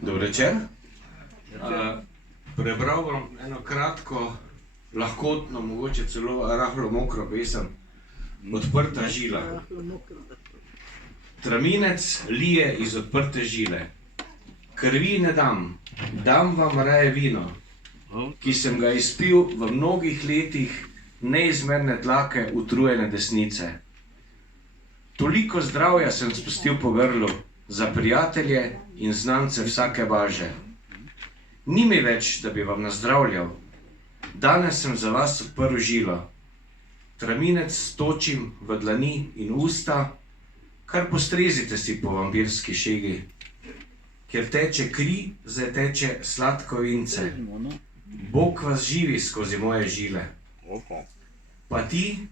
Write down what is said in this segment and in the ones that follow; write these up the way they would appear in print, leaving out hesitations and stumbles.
Dober večer. Prebral bom eno kratko, lahkotno, mogoče celo rahlo mokro pesem, Odprta žila. Traminec lije iz odprte žile. Krvi ne dam, dam vam raje vino, ki sem ga izpil v mnogih letih neizmerne tlake utrujene desnice. Toliko zdravja sem spustil po grlu za prijatelje in znance vsake važe. Ni mi več, da bi vam nazdravljal. Danes sem za vas odprl žilo. Traminec točim v dlani in usta, kar postrezite si po vampirski šegi. Kjer teče kri, zateče sladko vince. Bog vas živi skozi moje žile. Pa ti,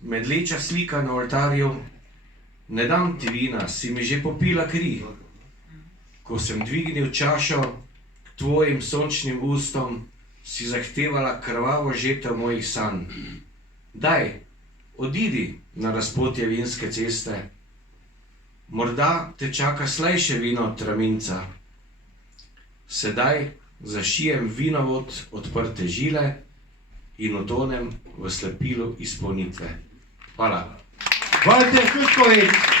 medleča slika na oltarju, ne dam ti vina, si mi že popila kri. Ko sem dvignil čašo k tvojim sončnim ustom, si zahtevala krvavo žetev mojih sanj. Daj, odidi na razpotje vinske ceste. Morda te čaka slejše vino od traminca. Sedaj zašijem vinovod odprte žile in utonem v slepilu izpolnitve. Hvala. Walter Šuškovič.